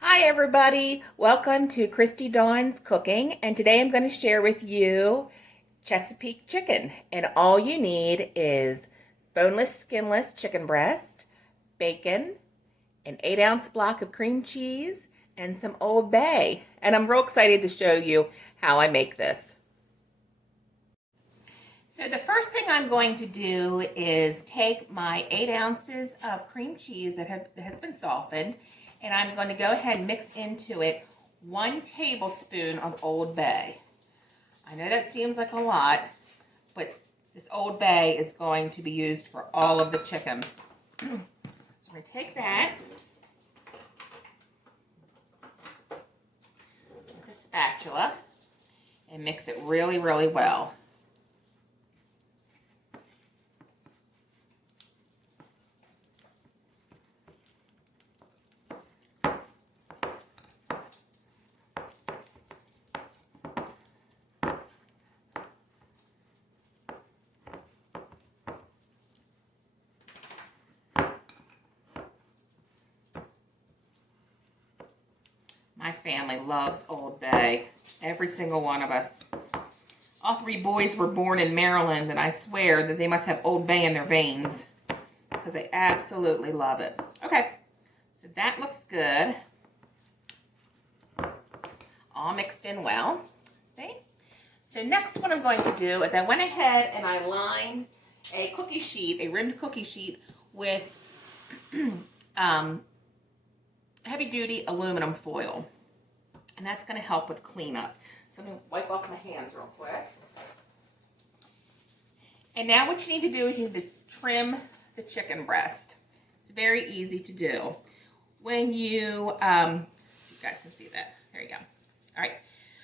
Hi everybody, welcome to Christy Dawn's Cooking, and today I'm going to share with you Chesapeake chicken. And all you need is boneless, skinless chicken breast, bacon, an 8-ounce block of cream cheese, and some Old Bay. And I'm real excited to show you how I make this. So the first thing I'm going to do is take my 8 ounces of cream cheese that has been softened, and I'm going to go ahead and mix into it 1 tablespoon of Old Bay. I know that seems like a lot, but this Old Bay is going to be used for all of the chicken. So I'm going to take that with a spatula and mix it really, really well. My family loves Old Bay. Every single one of us. All 3 boys were born in Maryland, and I swear that they must have Old Bay in their veins because they absolutely love it. Okay, so that looks good. All mixed in well. See? So next what I'm going to do is I went ahead and I lined a cookie sheet, a rimmed cookie sheet with heavy-duty aluminum foil. And that's going to help with cleanup. So I'm going to wipe off my hands real quick. And now what you need to do is you need to trim the chicken breast. It's very easy to do. When you, so you guys can see that. There you go. All right.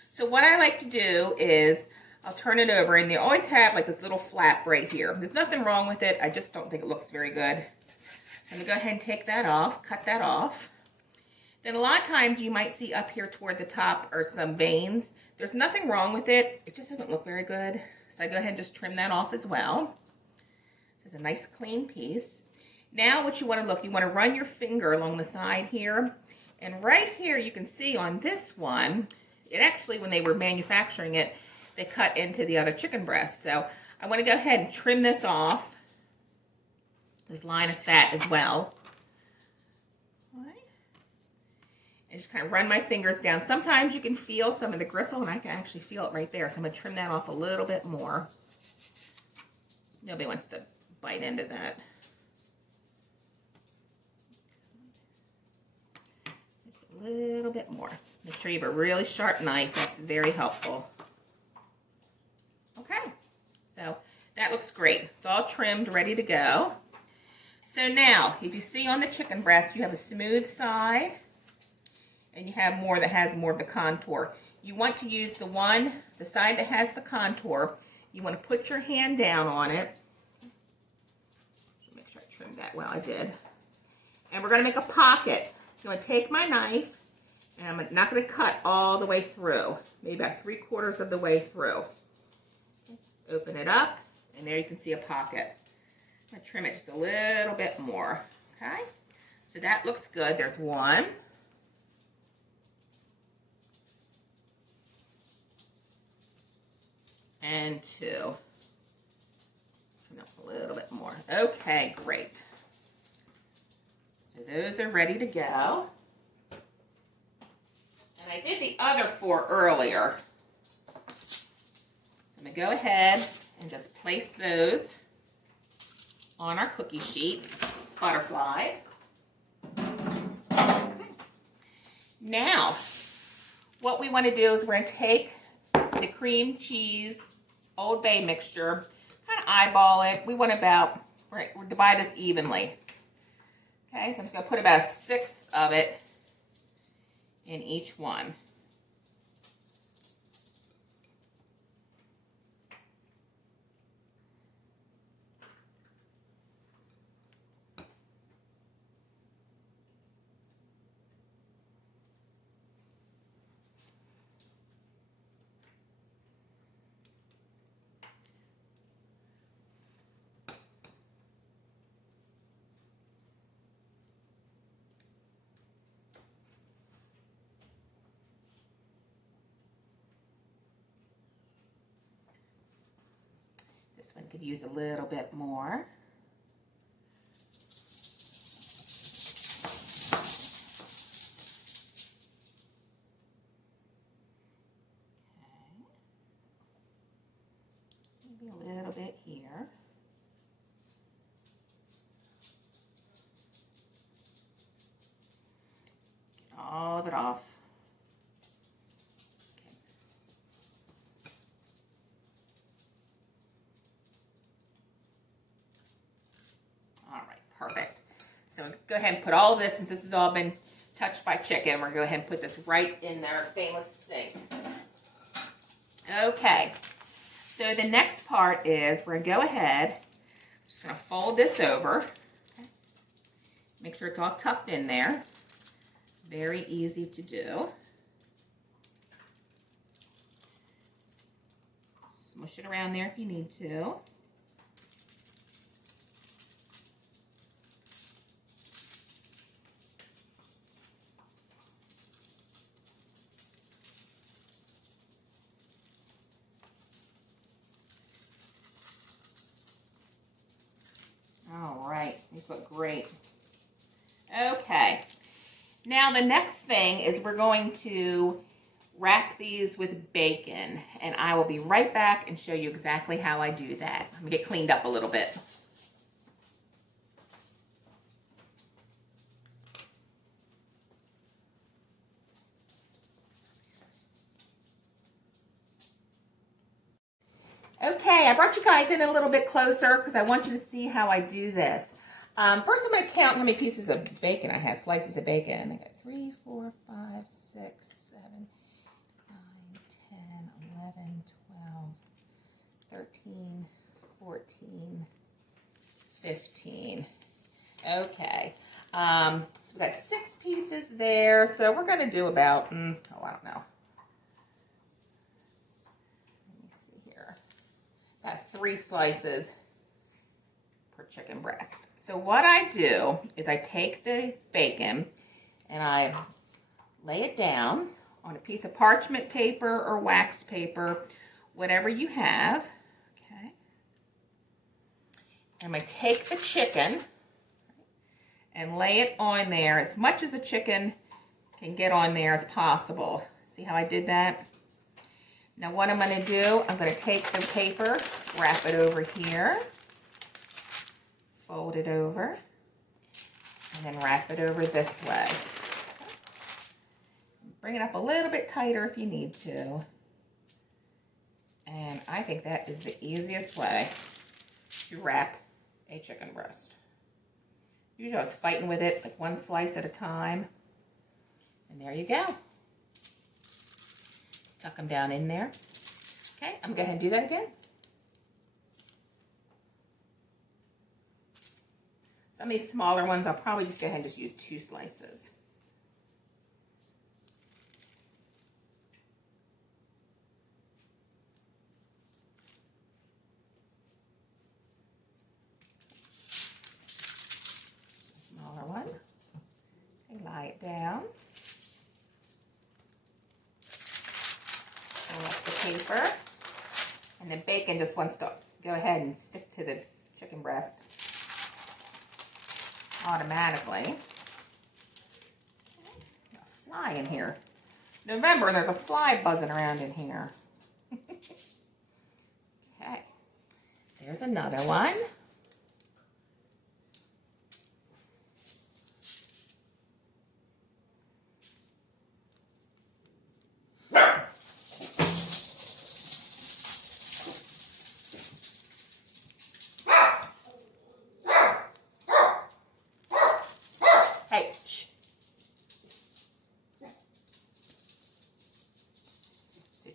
So what I like to do is I'll turn it over, and they always have like this little flap right here. There's nothing wrong with it. I just don't think it looks very good. So I'm going to go ahead and take that off, cut that off. Then a lot of times you might see up here toward the top are some veins. There's nothing wrong with it. It just doesn't look very good. So I go ahead and just trim that off as well. This is a nice clean piece. Now what you want to look, you want to run your finger along the side here. And right here you can see on this one, it actually, when they were manufacturing it, they cut into the other chicken breast. So I want to go ahead and trim this off. This line of fat as well. And just kind of run my fingers down. Sometimes you can feel some of the gristle, and I can actually feel it right there. So I'm going to trim that off a little bit more. Nobody wants to bite into that. Just a little bit more. Make sure you have a really sharp knife. That's very helpful. Okay, so that looks great. It's all trimmed, ready to go. So now, if you see on the chicken breast, you have a smooth side, and you have more that has more of the contour. You want to use the side that has the contour. You want to put your hand down on it. Make sure I trimmed that well, I did. And we're going to make a pocket. So I'm going to take my knife, and I'm not going to cut all the way through. Maybe about 3/4 of the way through. Open it up, and there you can see a pocket. I'm going to trim it just a little bit more. Okay? So that looks good. There's 1. And 2. Trim up a little bit more. Okay, great. So those are ready to go. And I did the other 4 earlier. So I'm going to go ahead and just place those on our cookie sheet, butterfly. Okay. Now, what we want to do is we're going to take the cream cheese Old Bay mixture, kind of eyeball it. We want we're divide this evenly. Okay, so I'm just going to put about 1/6 of it in each one. This one could use a little bit more. Okay. Maybe a little bit here. Get all of it off. Perfect. So go ahead and put all of this, since this has all been touched by chicken, we're going to go ahead and put this right in our stainless sink. Okay, so the next part is we're going to go ahead, just going to fold this over. Okay. Make sure it's all tucked in there. Very easy to do. Smush it around there if you need to. All right, these look great. Okay, now the next thing is we're going to wrap these with bacon, and I will be right back and show you exactly how I do that. I'm gonna get cleaned up a little bit. Okay, I brought you guys in a little bit closer because I want you to see how I do this. First, I'm going to count how many pieces of bacon I have, slices of bacon. I got 3, 4, 5, 6, 7, 9, 10, 11, 12, 13, 14, 15. Okay, so we've got 6 pieces there, so we're going to do about, I don't know. Got 3 slices per chicken breast. So what I do is I take the bacon and I lay it down on a piece of parchment paper or wax paper, whatever you have. Okay. And I take the chicken and lay it on there as much as the chicken can get on there as possible. See how I did that? Now what I'm going to do, I'm going to take the paper, wrap it over here, fold it over, and then wrap it over this way. Bring it up a little bit tighter if you need to. And I think that is the easiest way to wrap a chicken breast. Usually I was fighting with it like 1 slice at a time. And there you go. Tuck them down in there. Okay, I'm going to go ahead and do that again. Some of these smaller ones, I'll probably just go ahead and just use 2 slices. Smaller one. Okay, lie it down. Pull up the paper, and the bacon just wants to go ahead and stick to the chicken breast automatically. Got a fly in here. November, and there's a fly buzzing around in here. Okay, there's another one.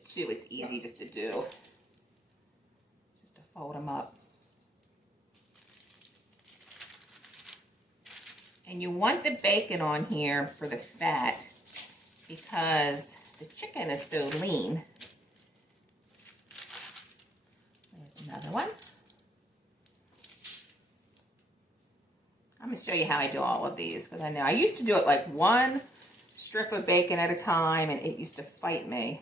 Too, it's easy just to do, just to fold them up. And you want the bacon on here for the fat because the chicken is so lean. There's another one. I'm going to show you how I do all of these because I know I used to do it like 1 strip of bacon at a time and it used to fight me.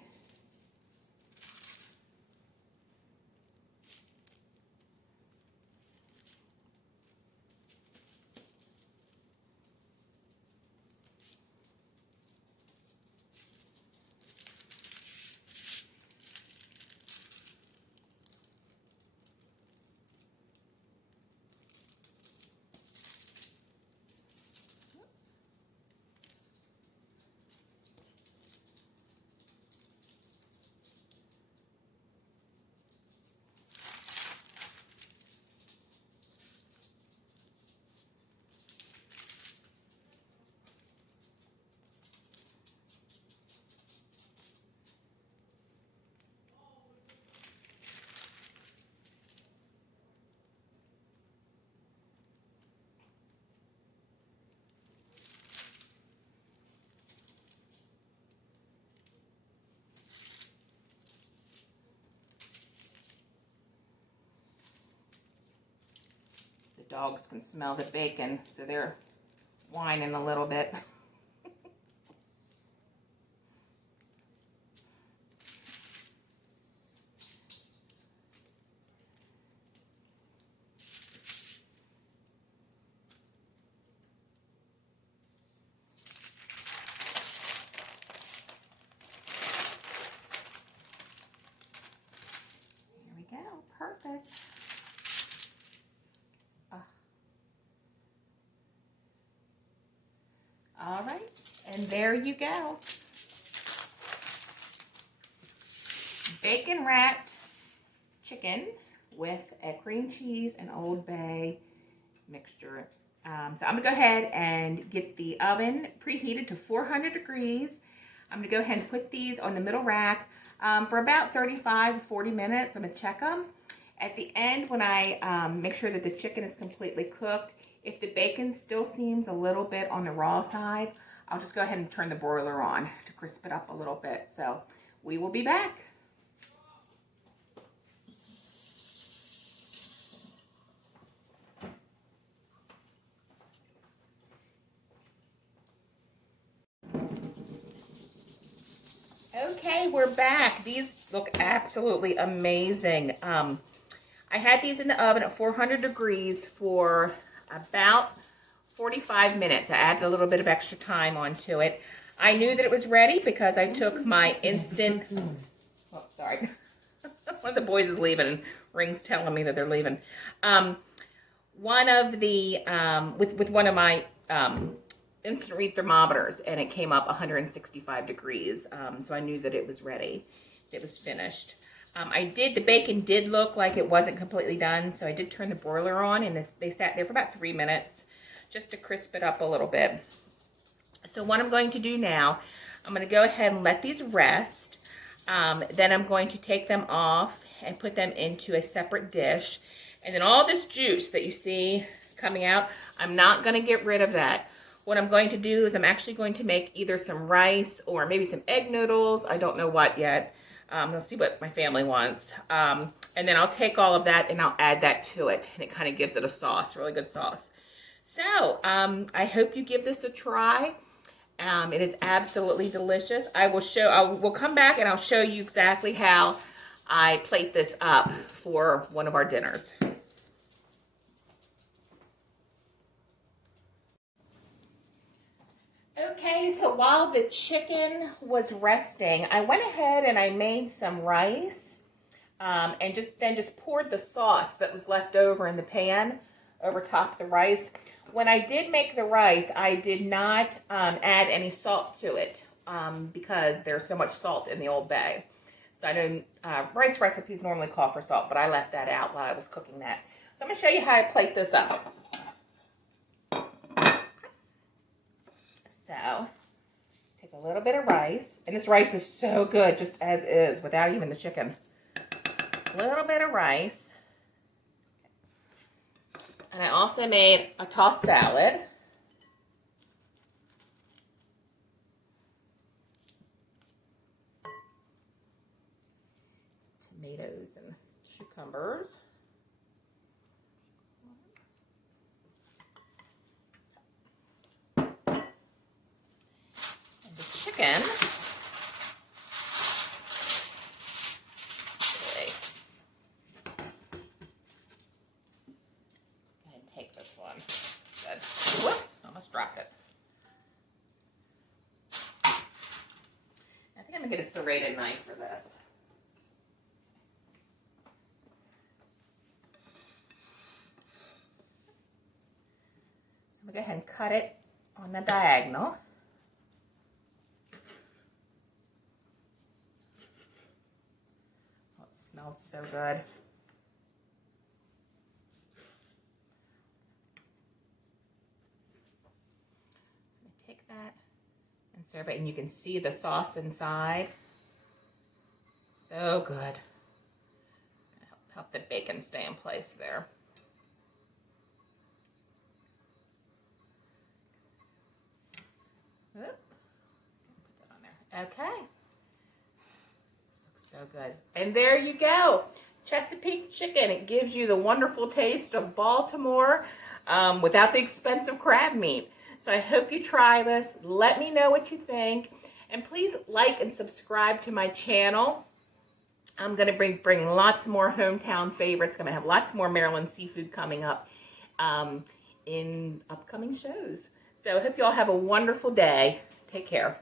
dogs can smell the bacon, so they're whining a little bit. There we go, perfect. All right, and there you go. Bacon wrapped chicken with a cream cheese and Old Bay mixture. So I'm gonna go ahead and get the oven preheated to 400 degrees. I'm gonna go ahead and put these on the middle rack for about 35 to 40 minutes. I'm gonna check them. At the end, when I make sure that the chicken is completely cooked, if the bacon still seems a little bit on the raw side, I'll just go ahead and turn the broiler on to crisp it up a little bit. So we will be back. Okay, we're back. These look absolutely amazing. I had these in the oven at 400 degrees for about 45 minutes. I added a little bit of extra time onto it. I knew that it was ready because I took my instant, oh, sorry. One of the boys is leaving and Ring's telling me that they're leaving. One of the, with one of my instant read thermometers, and it came up 165 degrees. So I knew that it was ready. It was finished. The bacon did look like it wasn't completely done, so I did turn the broiler on, and they sat there for about 3 minutes just to crisp it up a little bit. So what I'm going to do now, I'm going to go ahead and let these rest. Then I'm going to take them off and put them into a separate dish. And then all this juice that you see coming out, I'm not going to get rid of that. What I'm going to do is I'm actually going to make either some rice or maybe some egg noodles. I don't know what yet. Let's see what my family wants. And then I'll take all of that and I'll add that to it. And it kind of gives it a sauce, really good sauce. So I hope you give this a try. It is absolutely delicious. We'll come back and I'll show you exactly how I plate this up for one of our dinners. Okay, so while the chicken was resting, I went ahead and I made some rice and just poured the sauce that was left over in the pan over top of the rice. When I did make the rice, I did not add any salt to it because there's so much salt in the Old Bay. So I know rice recipes normally call for salt, but I left that out while I was cooking that. So I'm going to show you how I plate this up. So, take a little bit of rice, and this rice is so good just as is, without even the chicken. A little bit of rice. And I also made a tossed salad. Tomatoes and cucumbers. Chicken. Let's see. Go ahead and take this one instead. Whoops, almost dropped it. I think I'm gonna get a serrated knife for this. So I'm gonna go ahead and cut it on the diagonal. Smells so good. So I'm going to take that and serve it, and you can see the sauce inside. So good. Help the bacon stay in place there. Oop. Put that on there. Okay. So good. And there you go. Chesapeake Chicken. It gives you the wonderful taste of Baltimore without the expensive crab meat. So I hope you try this. Let me know what you think. And please like and subscribe to my channel. I'm going to be bringing lots more hometown favorites. Going to have lots more Maryland seafood coming up in upcoming shows. So I hope you all have a wonderful day. Take care.